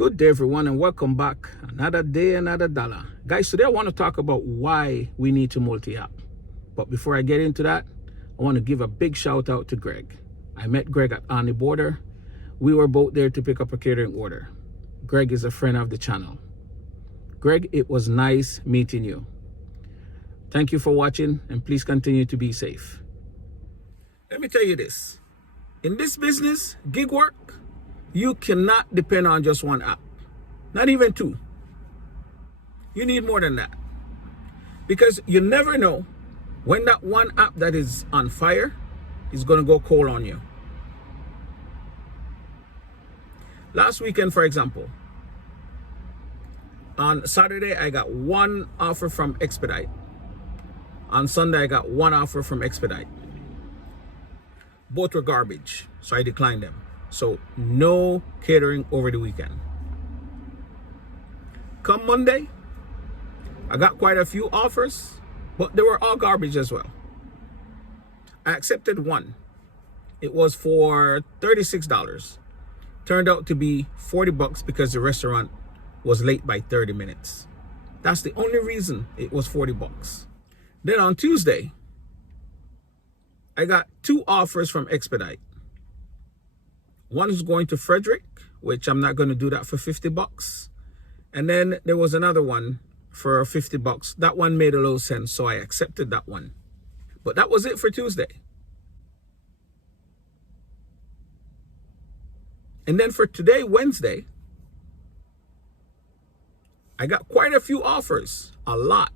Good day, everyone, and welcome back. Another day, another dollar. Guys, today I want to talk about why we need to multi-app. But before I get into that, I want to give a big shout out to Greg. I met Greg on the border. We were both there to pick up a catering order. Greg is a friend of the channel. Greg, it was nice meeting you. Thank you for watching, and please continue to be safe. Let me tell you this. In this business, gig work, you cannot depend on just one app, not even two. You need more than that, because you never know when that one app that is on fire is going to go cold on you. Last weekend, for example, on Saturday, I got one offer from Expedite. On Sunday, I got one offer from Expedite. Both were garbage, so I declined them. So no catering over the weekend. Come Monday, I got quite a few offers, but they were all garbage as well. I accepted one. It was for $36. Turned out to be $40 because the restaurant was late by 30 minutes. That's the only reason it was $40. Then on Tuesday, I got two offers from Expedite. One is going to Frederick, which I'm not going to do that for $50. And then there was another one for $50. That one made a little sense, so I accepted that one. But that was it for Tuesday. And then for today, Wednesday, I got quite a few offers, a lot.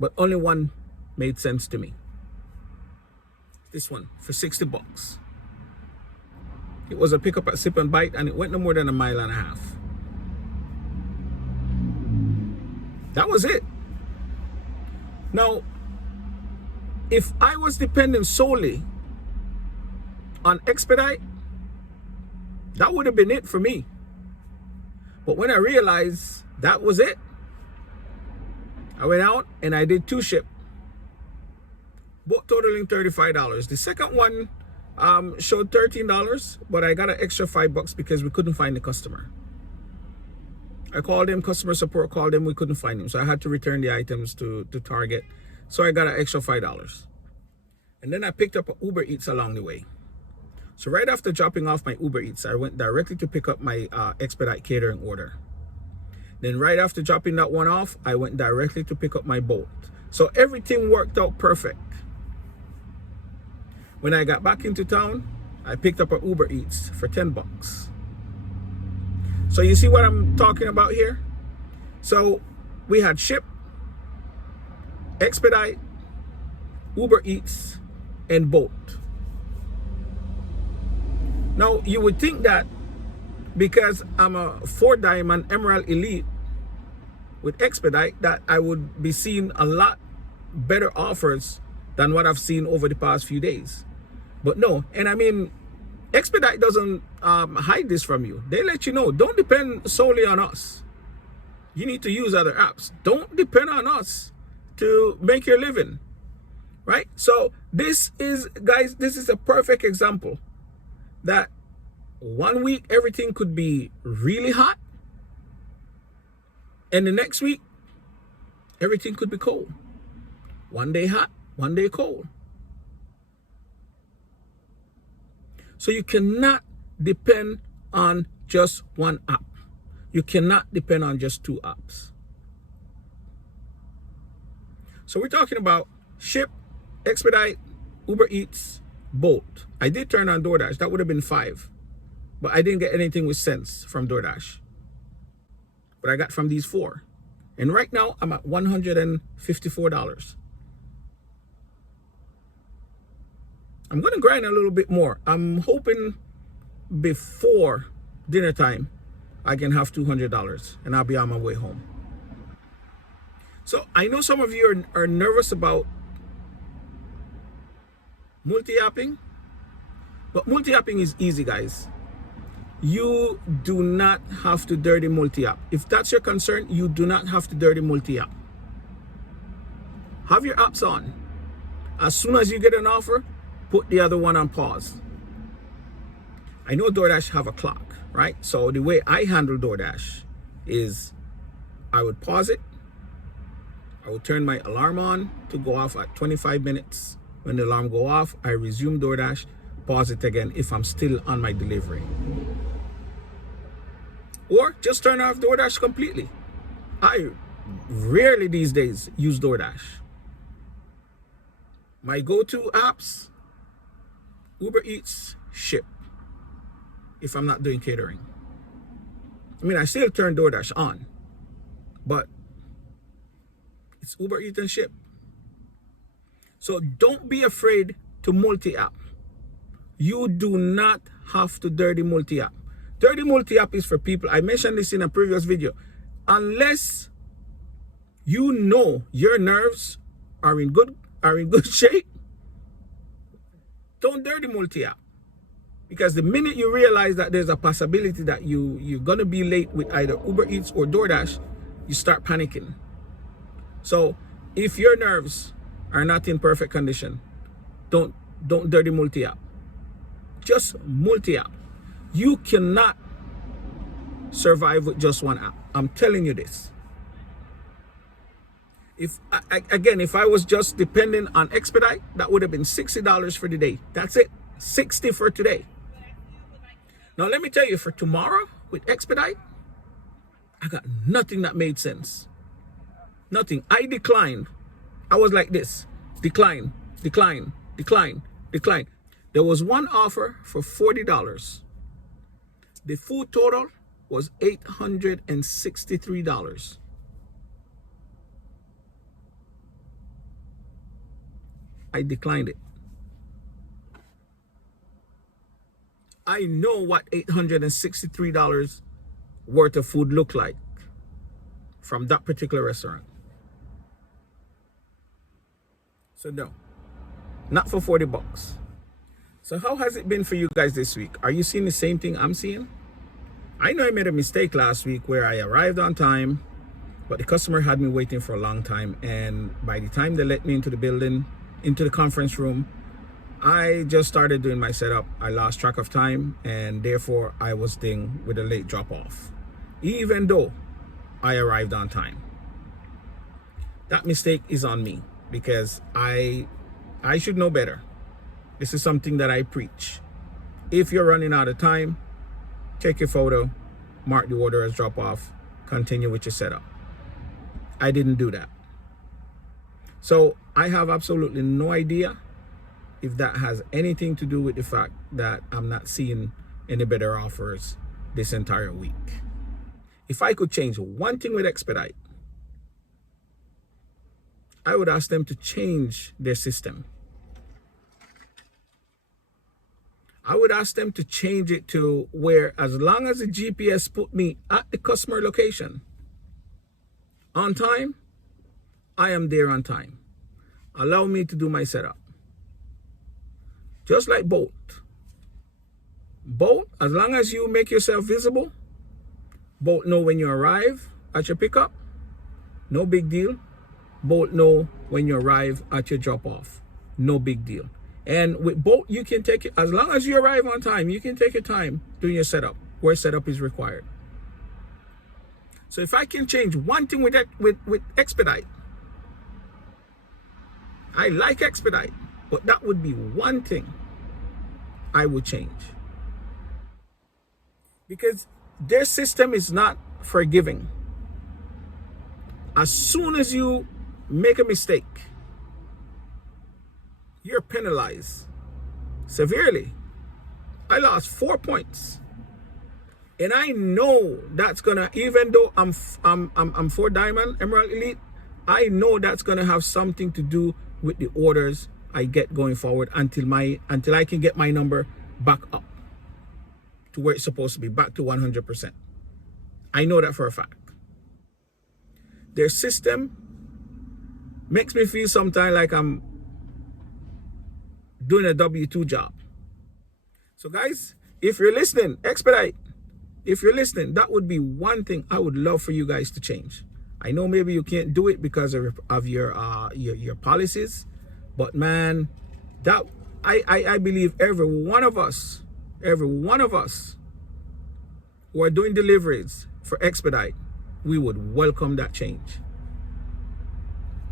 But only one made sense to me. This one for $60. It was a pickup at Sip and Bite, and it went no more than 1.5 miles. That was it. Now, if I was depending solely on Expedite, that would have been it for me. But when I realized that was it, I went out and I did two ship, both totaling $35. The second one showed $13, but I got an extra $5 because we couldn't find the customer. I called them, customer support called them, we couldn't find him, so I had to return the items to Target. So I got an extra $5. And then I picked up an Uber Eats along the way. So right after dropping off my Uber Eats, I went directly to pick up my Expedite catering order. Then right after dropping that one off, I went directly to pick up my Bolt. So everything worked out perfect. When I got back into town, I picked up an Uber Eats for $10. So you see what I'm talking about here? So we had Ship, Expedite, Uber Eats, and Bolt. Now you would think that because I'm a 4-diamond Emerald Elite with Expedite, that I would be seeing a lot better offers than what I've seen over the past few days. But no, and I mean, Expedite doesn't hide this from you. They let you know, don't depend solely on us. You need to use other apps. Don't depend on us to make your living, right? So this is, guys, this is a perfect example that one week everything could be really hot, and the next week everything could be cold. One day hot, one day cold. So you cannot depend on just one app. You cannot depend on just two apps. So we're talking about Ship, Expedite, Uber Eats, Bolt. I did turn on DoorDash. That would have been 5. But I didn't get anything with sense from DoorDash. But I got from these 4. And right now I'm at $154. I'm going to grind a little bit more. I'm hoping before dinner time, I can have $200 and I'll be on my way home. So I know some of you are nervous about multi-apping, but multi-apping is easy, guys. You do not have to dirty multi-app. If that's your concern, you do not have to dirty multi-app. Have your apps on. As soon as you get an offer, put the other one on pause. I know DoorDash have a clock. right? So the way I handle DoorDash is I would pause it. I would turn my alarm on to go off at 25 minutes. When the alarm go off, I resume DoorDash, pause it again if I'm still on my delivery. Or just turn off DoorDash completely. I rarely these days use DoorDash. My go-to apps, Uber Eats, Ship, if I'm not doing catering. I mean, I still turn DoorDash on, but it's Uber Eats and Ship. So don't be afraid to multi-app. You do not have to dirty multi-app. Dirty multi-app is for people, I mentioned this in a previous video, unless you know your nerves are in good shape, don't dirty multi-app. Because the minute you realize that there's a possibility that you're gonna be late with either Uber Eats or DoorDash, you start panicking. So if your nerves are not in perfect condition, don't dirty multi-app. Just multi-app. You cannot survive with just one app. I'm telling you this. If I was just depending on Expedite, that would have been $60 for the day. That's it. $60 for today. Now let me tell you, for tomorrow with Expedite, I got nothing that made sense. Nothing. I declined. I was like this. Decline, decline, decline, decline. There was one offer for $40. The food total was $863. I declined it. I know what $863 worth of food looked like from that particular restaurant. So no, not for $40. So how has it been for you guys this week? Are you seeing the same thing I'm seeing? I know I made a mistake last week where I arrived on time, but the customer had me waiting for a long time. And by the time they let me into the building, into the conference room, I just started doing my setup. I lost track of time, and therefore I was dinged with a late drop off, even though I arrived on time. That mistake is on me because I should know better. This is something that I preach. If you're running out of time, take your photo, mark the order as drop off, continue with your setup. I didn't do that. So I have absolutely no idea if that has anything to do with the fact that I'm not seeing any better offers this entire week. If I could change one thing with Expedite, I would ask them to change their system. I would ask them to change it to where, as long as the GPS put me at the customer location on time, I am there on time. Allow me to do my setup. Just like Bolt. Bolt, as long as you make yourself visible, Bolt know when you arrive at your pickup, no big deal. Bolt know when you arrive at your drop off, no big deal. And with Bolt, you can take it, as long as you arrive on time, you can take your time doing your setup, where setup is required. So if I can change one thing with Expedite, I like Expedite, but that would be one thing I would change. Because their system is not forgiving. As soon as you make a mistake, you're penalized severely. I lost 4 points. And I know that's gonna, even though I'm 4 Diamond Emerald Elite, I know that's gonna have something to do with the orders I get going forward until I can get my number back up to where it's supposed to be, back to 100%. I know that for a fact. Their system makes me feel sometimes like I'm doing a W-2 job. So guys, if you're listening, Expedite, if you're listening, that would be one thing I would love for you guys to change. I know maybe you can't do it because of your policies, but man, that I believe every one of us who are doing deliveries for Expedite, we would welcome that change.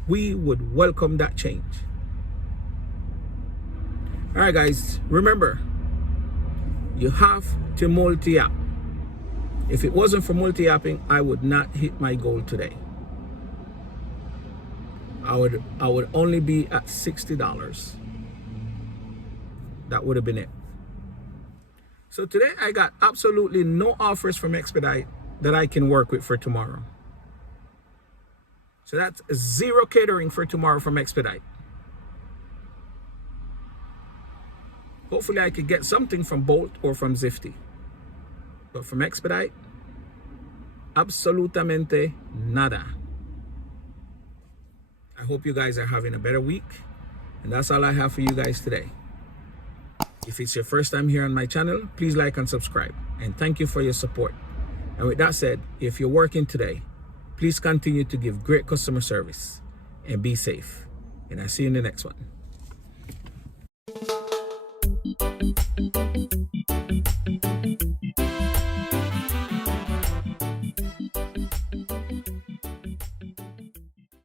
We would welcome that change. All right, guys, remember, you have to multi-app. If it wasn't for multi-apping, I would not hit my goal today. I would only be at $60. That would have been it. So today I got absolutely no offers from Expedite that I can work with for tomorrow. So that's 0 catering for tomorrow from Expedite. Hopefully I could get something from Bolt or from Zifty. But from Expedite, absolutamente nada. I hope you guys are having a better week. And that's all I have for you guys today. If it's your first time here on my channel, please like and subscribe. And thank you for your support. And with that said, if you're working today, please continue to give great customer service and be safe. And I'll see you in the next one.